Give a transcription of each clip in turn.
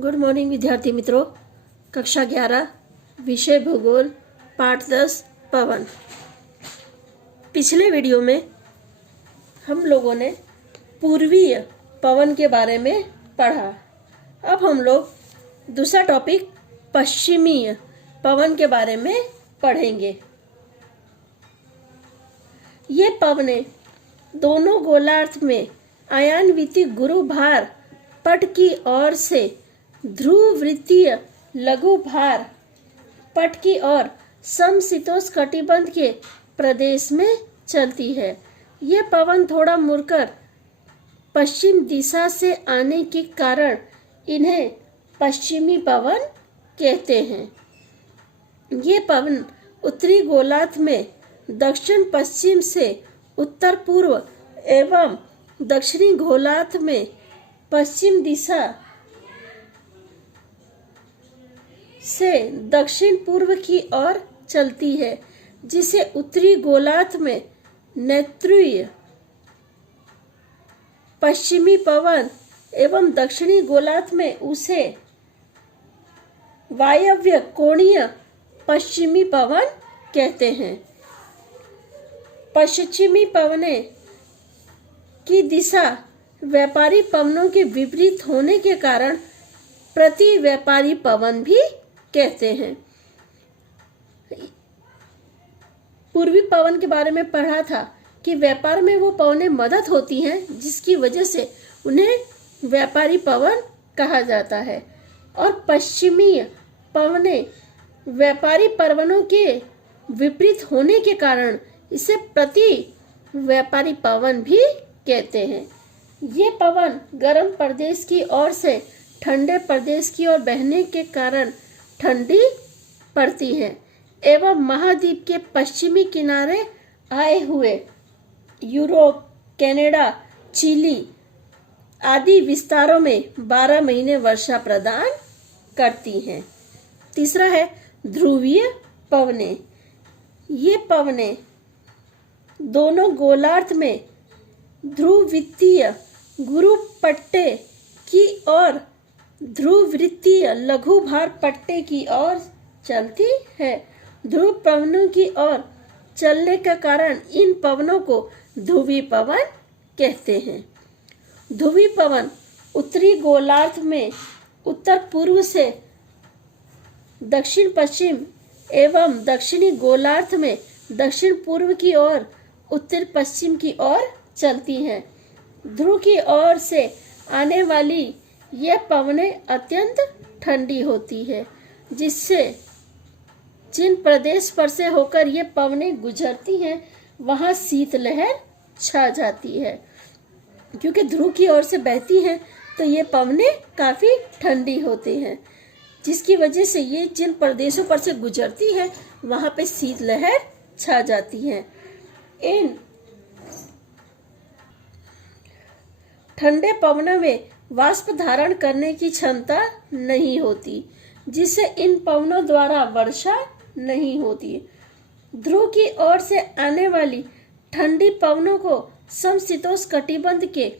Good morning विद्यार्थी मित्रों। कक्षा 11 विषय भूगोल पाठ 10 पवन। पिछले वीडियो में हम लोगों ने पूर्वीय पवन के बारे में पढ़ा। अब हम लोग दूसरा टॉपिक पश्चिमीय पवन के बारे में पढ़ेंगे। ये पवनें दोनों गोलार्ध में आयान्वित गुरु भार पट की ओर से ध्रुववृत्तीय लघु भार पट की ओर समशीतोष्णकटिबंध के प्रदेश में चलती है। यह पवन थोड़ा मुड़कर पश्चिम दिशा से आने के कारण इन्हें पश्चिमी पवन कहते हैं। ये पवन उत्तरी गोलार्ध में दक्षिण पश्चिम से उत्तर पूर्व एवं दक्षिणी गोलार्ध में पश्चिम दिशा से दक्षिण पूर्व की ओर चलती है, जिसे उत्तरी गोलार्ध में नैऋत्य पश्चिमी पवन एवं दक्षिणी गोलार्ध में उसे वायव्य कोणीय पश्चिमी पवन कहते हैं। पश्चिमी पवने की दिशा व्यापारी पवनों के विपरीत होने के कारण प्रति व्यापारी पवन भी कहते हैं। पूर्वी पवन के बारे में पढ़ा था कि व्यापार में वो पवनें मदद होती हैं, जिसकी वजह से उन्हें व्यापारी पवन कहा जाता है। और पश्चिमी पवनें व्यापारी पवनों के विपरीत होने के कारण इसे प्रति व्यापारी पवन भी कहते हैं। ये पवन गर्म प्रदेश की ओर से ठंडे प्रदेश की ओर बहने के कारण ठंडी पड़ती है एवं महाद्वीप के पश्चिमी किनारे आए हुए यूरोप, कनाडा, चिली आदि विस्तारों में 12 महीने वर्षा प्रदान करती हैं। तीसरा है ध्रुवीय पवनें। ये पवनें दोनों गोलार्ध में ध्रुववृत्तीय गुरु पट्टे की ओर ध्रुववृत्तीय लघु भार पट्टे की ओर चलती है। ध्रुव पवनों की ओर चलने का कारण इन पवनों को ध्रुवी पवन कहते हैं। ध्रुवी पवन उत्तरी गोलार्ध में उत्तर पूर्व से दक्षिण पश्चिम एवं दक्षिणी गोलार्ध में दक्षिण पूर्व की ओर उत्तर पश्चिम की ओर चलती हैं। ध्रुव की ओर से आने वाली यह पवनें अत्यंत ठंडी होती है, जिससे जिन प्रदेश पर से होकर ये पवनें गुजरती हैं वहां शीतलहर छा जाती है। क्योंकि ध्रुव की ओर से बहती हैं तो ये पवनें काफी ठंडी होती हैं, जिसकी वजह से ये जिन प्रदेशों पर से गुजरती है वहां पे शीतलहर छा जाती है। इन ठंडे पवनों में वाष्प धारण करने की क्षमता नहीं होती, जिससे इन पवनों द्वारा वर्षा नहीं होती। ध्रुव की ओर से आने वाली ठंडी पवनों को समशीतोष्णकटिबंध के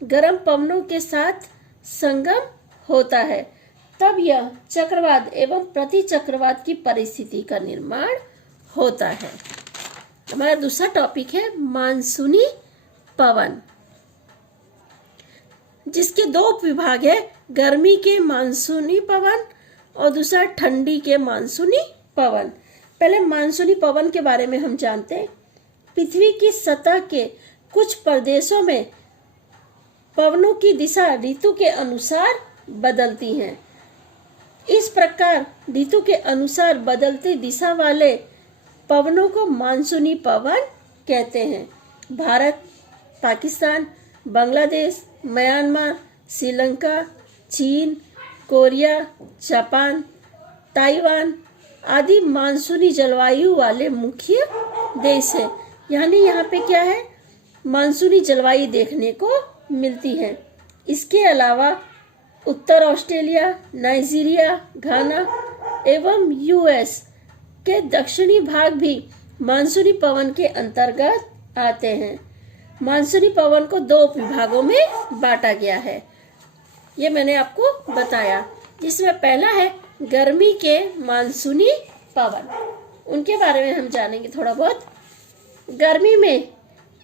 गर्म पवनों के साथ संगम होता है, तब यह चक्रवात एवं प्रति चक्रवात की परिस्थिति का निर्माण होता है। हमारा दूसरा टॉपिक है मानसूनी पवन, जिसके दो उपविभाग है, गर्मी के मानसूनी पवन और दूसरा ठंडी के मानसूनी पवन। पहले मानसूनी पवन के बारे में हम जानते हैं। पृथ्वी की सतह के कुछ प्रदेशों में पवनों की दिशा ऋतु के अनुसार बदलती हैं। इस प्रकार ऋतु के अनुसार बदलती दिशा वाले पवनों को मानसूनी पवन कहते हैं। भारत, पाकिस्तान, बांग्लादेश, म्यांमार, श्रीलंका, चीन, कोरिया, जापान, ताइवान आदि मानसूनी जलवायु वाले मुख्य देश हैं। यानी यहाँ पे क्या है, मानसूनी जलवायु देखने को मिलती है। इसके अलावा उत्तर ऑस्ट्रेलिया, नाइजीरिया, घाना एवं यूएस के दक्षिणी भाग भी मानसूनी पवन के अंतर्गत आते हैं। मानसूनी पवन को दो विभागों में बांटा गया है, ये मैंने आपको बताया। जिसमें पहला है गर्मी के मानसूनी पवन। उनके बारे में हम जानेंगे थोड़ा बहुत। गर्मी में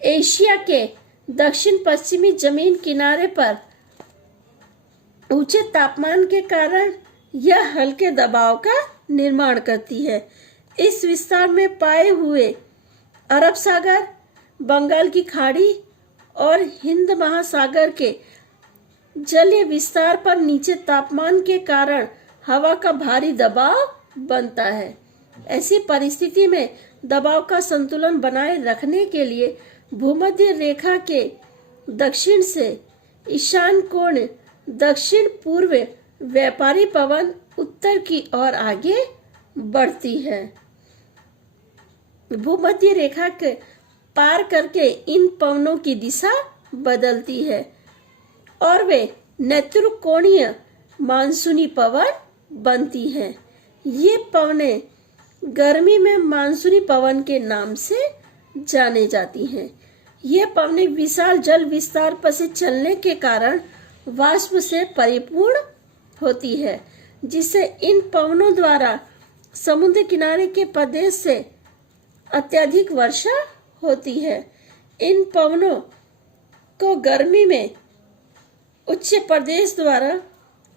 एशिया के दक्षिण पश्चिमी जमीन किनारे पर ऊंचे तापमान के कारण यह हल्के दबाव का निर्माण करती है। इस विस्तार में पाए हुए अरब सागर, बंगाल की खाड़ी और हिंद महासागर के जलीय विस्तार पर नीचे तापमान के कारण हवा का भारी दबाव बनता है। ऐसी परिस्थिति में दबाव का संतुलन बनाए रखने के लिए भूमध्य रेखा के दक्षिण से ईशान कोण दक्षिण पूर्व व्यापारी पवन उत्तर की ओर आगे बढ़ती है। भूमध्य रेखा के पार करके इन पवनों की दिशा बदलती है और वे नेत्रकोणीय मानसूनी पवन बनती हैं। ये पवनें गर्मी में मानसूनी पवन के नाम से जाने जाती हैं। ये पवनें विशाल जल विस्तार पर से चलने के कारण वाष्प से परिपूर्ण होती है, जिससे इन पवनों द्वारा समुद्र किनारे के प्रदेश से अत्यधिक वर्षा होती है। इन पवनों को गर्मी में उच्च प्रदेश द्वारा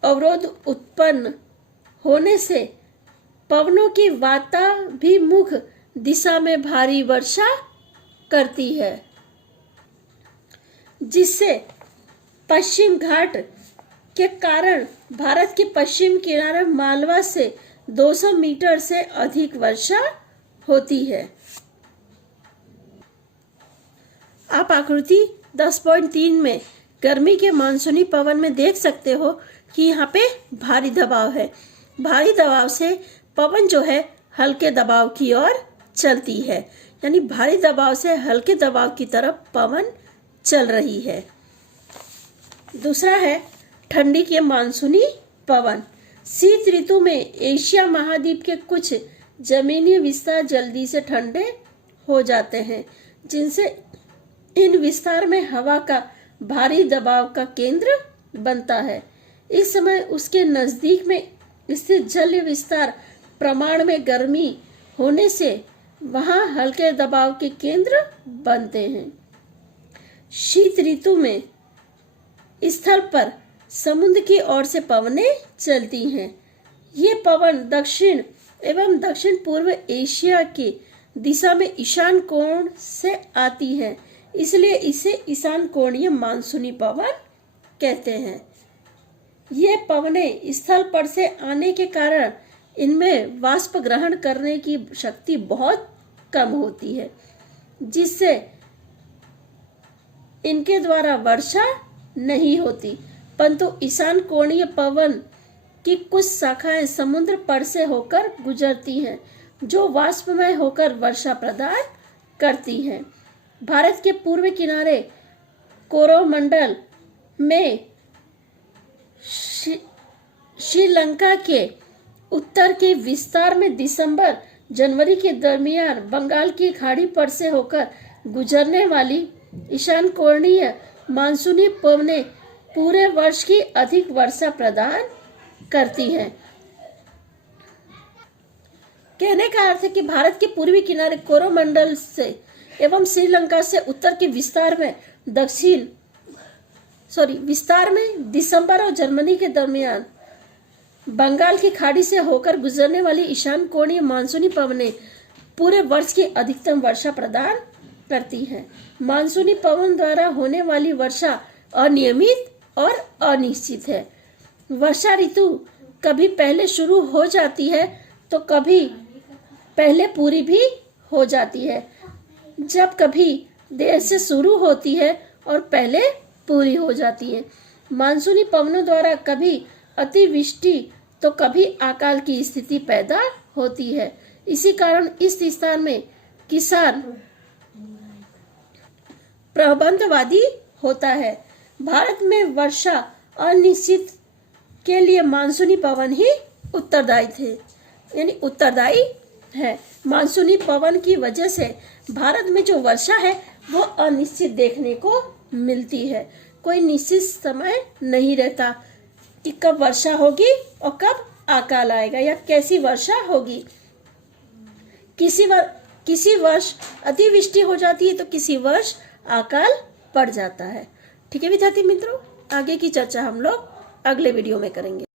अवरोध उत्पन्न होने से पवनों की वाताभिमुख दिशा में भारी वर्षा करती है, जिससे पश्चिम घाट के कारण भारत के पश्चिम किनारे मालवा से 200 मीटर से अधिक वर्षा होती है। आप आकृति 10.3 में गर्मी के मानसूनी पवन में देख सकते हो कि यहाँ पे भारी दबाव है। भारी दबाव से पवन जो है हल्के दबाव की ओर चलती है, यानी भारी दबाव से हल्के दबाव की तरफ पवन चल रही है। दूसरा है ठंडी के मानसूनी पवन। शीत ऋतु में एशिया महाद्वीप के कुछ जमीनी विस्तार जल्दी से ठंडे हो जाते हैं, जिनसे इन विस्तार में हवा का भारी दबाव का केंद्र बनता है। इस समय उसके नजदीक में स्थित जलीय विस्तार प्रमाण में गर्मी होने से वहां हल्के दबाव के केंद्र बनते हैं। शीत ऋतु में स्थल पर समुद्र की ओर से पवनें चलती हैं। ये पवन दक्षिण एवं दक्षिण पूर्व एशिया की दिशा में ईशान कोण से आती है, इसलिए इसे ईशान कोणीय मानसूनी पवन कहते हैं। ये पवनें स्थल पर से आने के कारण इनमें वाष्प ग्रहण करने की शक्ति बहुत कम होती है, जिससे इनके द्वारा वर्षा नहीं होती, परंतु ईशान कोणीय पवन की कुछ शाखाएं समुद्र पर से होकर गुजरती हैं, जो वाष्पमय होकर वर्षा प्रदान करती हैं। भारत के पूर्व किनारे कोरोमंडल में श्रीलंका के उत्तर के विस्तार में दिसंबर जनवरी के दरमियान बंगाल की खाड़ी पर से होकर गुजरने वाली ईशान कोणीय मानसूनी पवनें पूरे वर्ष की अधिक वर्षा प्रदान करती हैं। कहने का अर्थ है कि भारत के पूर्वी किनारे कोरोमंडल से एवं श्रीलंका से उत्तर के विस्तार में दिसंबर और जनवरी के दरमियान बंगाल की खाड़ी से होकर गुजरने वाली ईशान कोणीय मानसूनी पवनें पूरे वर्ष की अधिकतम वर्षा प्रदान करती हैं। मानसूनी पवन द्वारा होने वाली वर्षा अनियमित और अनिश्चित है। वर्षा ऋतु कभी पहले शुरू हो जाती है तो कभी पहले पूरी भी हो जाती है, जब कभी देर से शुरू होती है और पहले पूरी हो जाती है। मानसूनी पवनों द्वारा कभी अतिवृष्टि तो कभी अकाल की स्थिति पैदा होती है। इसी कारण इस स्थान में किसान प्रबंधवादी होता है। भारत में वर्षा अनिश्चित के लिए मानसूनी पवन ही उत्तरदायी है। मानसूनी पवन की वजह से भारत में जो वर्षा है वो अनिश्चित देखने को मिलती है। कोई निश्चित समय नहीं रहता कि कब वर्षा होगी और कब अकाल आएगा या कैसी वर्षा होगी। किसी वर्ष अतिवृष्टि हो जाती है तो किसी वर्ष अकाल पड़ जाता है। ठीक है विद्यार्थी मित्रों, आगे की चर्चा हम लोग अगले वीडियो में करेंगे।